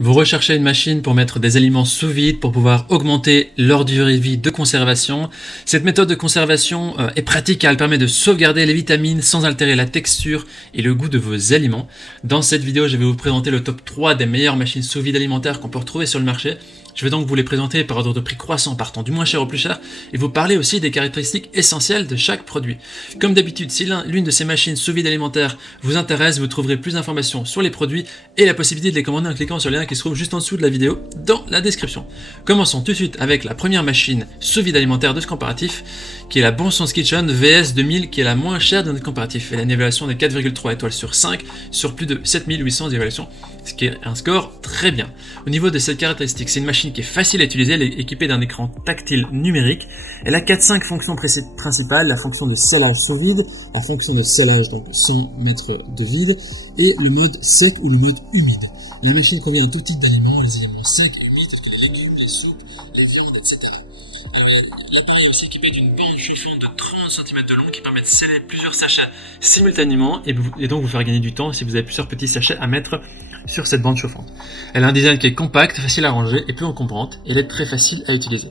Vous recherchez une machine pour mettre des aliments sous vide pour pouvoir augmenter leur durée de vie de conservation. Cette méthode de conservation est pratique car elle permet de sauvegarder les vitamines sans altérer la texture et le goût de vos aliments. Dans cette vidéo, je vais vous présenter le top 3 des meilleures machines sous vide alimentaires qu'on peut retrouver sur le marché. Je vais donc vous les présenter par ordre de prix croissant, partant du moins cher au plus cher, et vous parler aussi des caractéristiques essentielles de chaque produit. Comme d'habitude, si l'une de ces machines sous vide alimentaires vous intéresse, vous trouverez plus d'informations sur les produits et la possibilité de les commander en cliquant sur le lien qui se trouve juste en dessous de la vidéo dans la description. Commençons tout de suite avec la première machine sous vide alimentaire de ce comparatif, qui est la Bon Sens Kitchen VS 2000, qui est la moins chère de notre comparatif. Elle a une évaluation de 4,3 étoiles sur 5 sur plus de 7800 évaluations, ce qui est un score très bien. Au niveau de cette caractéristique, c'est une machine qui est facile à utiliser, elle est équipée d'un écran tactile numérique. Elle a 4-5 fonctions principales, la fonction de scellage sous vide, la fonction de scellage donc sans mettre de vide, et le mode sec ou le mode humide. La machine convient à tout type d'aliments, les aliments secs et humides tels que les légumes, les soupes, les viandes, etc. Alors l'appareil est aussi équipé d'une bande chauffante de 30 cm de long qui permet de sceller plusieurs sachets simultanément et donc vous faire gagner du temps si vous avez plusieurs petits sachets à mettre sur cette bande chauffante. Elle a un design qui est compact, facile à ranger et peu encombrante, et elle est très facile à utiliser.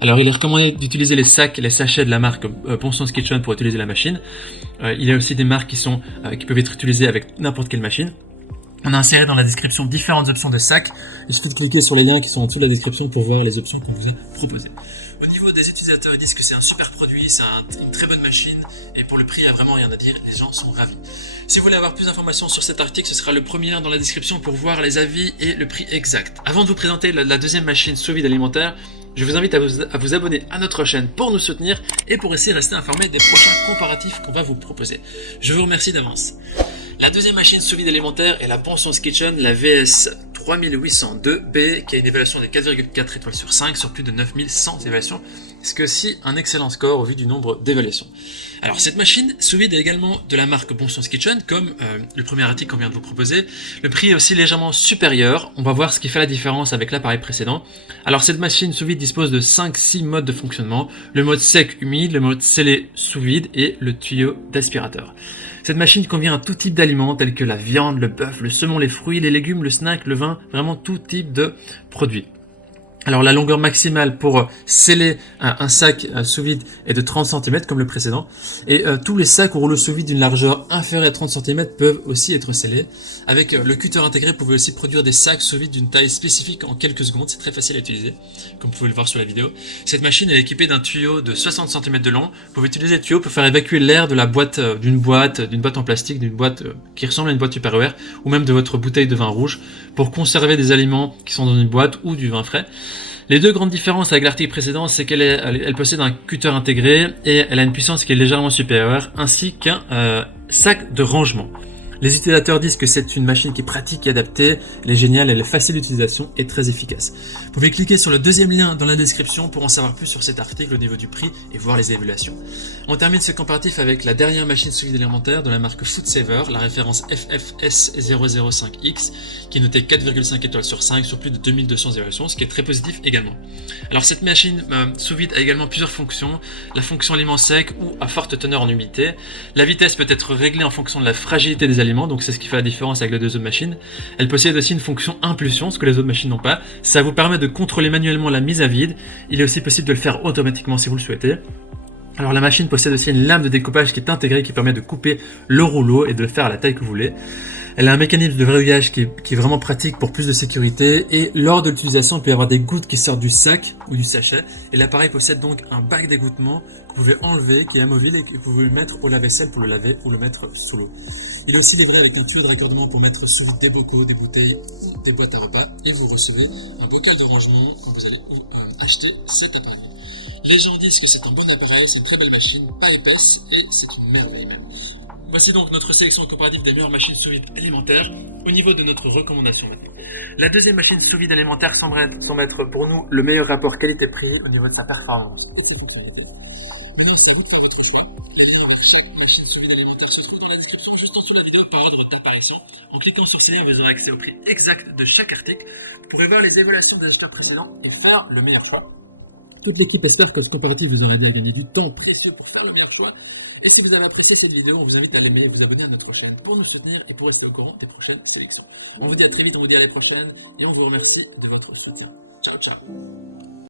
Alors il est recommandé d'utiliser les sacs et les sachets de la marque Bon Sens Kitchen pour utiliser la machine. Il y a aussi des marques qui peuvent être utilisées avec n'importe quelle machine. On a inséré dans la description différentes options de sacs. Il suffit de cliquer sur les liens qui sont en dessous de la description pour voir les options qu'on vous a proposées. Au niveau des utilisateurs, ils disent que c'est un super produit, c'est une très bonne machine et pour le prix, il n'y a vraiment rien à dire, les gens sont ravis. Si vous voulez avoir plus d'informations sur cet article, ce sera le premier lien dans la description pour voir les avis et le prix exact. Avant de vous présenter la deuxième machine sous vide alimentaire, je vous invite à vous abonner à notre chaîne pour nous soutenir et pour essayer de rester informé des prochains comparatifs qu'on va vous proposer. Je vous remercie d'avance. La deuxième machine sous vide alimentaire est la Bon Sens Kitchen, la VS 3802B, qui a une évaluation de 4,4 étoiles sur 5 sur plus de 9100 évaluations, ce qui est aussi un excellent score au vu du nombre d'évaluations. Alors cette machine sous vide est également de la marque Bon Sens Kitchen, comme le premier article qu'on vient de vous proposer. Le prix est aussi légèrement supérieur, on va voir ce qui fait la différence avec l'appareil précédent. Alors cette machine sous vide dispose de 5-6 modes de fonctionnement, le mode sec humide, le mode scellé sous vide et le tuyau d'aspirateur. Cette machine convient à tout type d'aliments tels que la viande, le bœuf, le saumon, les fruits, les légumes, le snack, le vin, vraiment tout type de produits. Alors la longueur maximale pour sceller un sac sous vide est de 30 cm comme le précédent, et tous les sacs ou rouleaux sous vide d'une largeur inférieure à 30 cm peuvent aussi être scellés. Avec le cutter intégré, vous pouvez aussi produire des sacs sous vide d'une taille spécifique en quelques secondes, c'est très facile à utiliser, comme vous pouvez le voir sur la vidéo. Cette machine est équipée d'un tuyau de 60 cm de long. Vous pouvez utiliser le tuyau pour faire évacuer l'air de la boîte, d'une boîte en plastique, d'une boîte qui ressemble à une boîte Tupperware, ou même de votre bouteille de vin rouge, pour conserver des aliments qui sont dans une boîte ou du vin frais. Les deux grandes différences avec l'article précédent, c'est qu'elle possède un cutter intégré et elle a une puissance qui est légèrement supérieure, ainsi qu'un sac de rangement. Les utilisateurs disent que c'est une machine qui est pratique et adaptée, elle est géniale, elle est facile d'utilisation et très efficace. Vous pouvez cliquer sur le deuxième lien dans la description pour en savoir plus sur cet article au niveau du prix et voir les évaluations. On termine ce comparatif avec la dernière machine sous vide alimentaire de la marque Foodsaver, la référence FFS005X, qui est notée 4,5 étoiles sur 5 sur plus de 2200 évaluations, ce qui est très positif également. Alors cette machine sous vide a également plusieurs fonctions, la fonction aliment sec ou à forte teneur en humidité. La vitesse peut être réglée en fonction de la fragilité des aliments, donc c'est ce qui fait la différence avec les deux autres machines. Elle possède aussi une fonction impulsion, ce que les autres machines n'ont pas. Ça vous permet de contrôler manuellement la mise à vide. Il est aussi possible de le faire automatiquement si vous le souhaitez. Alors la machine possède aussi une lame de découpage qui est intégrée, qui permet de couper le rouleau et de le faire à la taille que vous voulez. Elle a un mécanisme de verrouillage qui est vraiment pratique pour plus de sécurité, et lors de l'utilisation, il peut y avoir des gouttes qui sortent du sac ou du sachet, et l'appareil possède donc un bac d'égouttement que vous pouvez enlever, qui est amovible et que vous pouvez mettre au lave-vaisselle pour le laver ou le mettre sous l'eau. Il est aussi livré avec un tuyau de raccordement pour mettre sous des bocaux, des bouteilles ou des boîtes à repas, et vous recevez un bocal de rangement quand vous allez acheter cet appareil. Les gens disent que c'est un bon appareil, c'est une très belle machine, pas épaisse, et c'est une merveille même. Voici donc notre sélection comparative des meilleures machines sous vide alimentaires au niveau de notre recommandation maintenant. La deuxième machine sous vide alimentaire semble être pour nous le meilleur rapport qualité-prix au niveau de sa performance et de sa fonctionnalité. Maintenant, c'est à vous de faire votre choix. Les liens de chaque machine sous vide alimentaire se trouvent dans la description juste en dessous de la vidéo par ordre d'apparition. En cliquant sur ces liens, vous aurez accès au prix exact de chaque article. Vous pourrez voir les évaluations des acheteurs précédents et faire le meilleur choix. Toute l'équipe espère que ce comparatif vous aura aidé à gagner du temps précieux pour faire le meilleur choix. Et si vous avez apprécié cette vidéo, on vous invite à l'aimer et vous abonner à notre chaîne pour nous soutenir et pour rester au courant des prochaines sélections. On vous dit à très vite, on vous dit à l'année prochaine et on vous remercie de votre soutien. Ciao, ciao.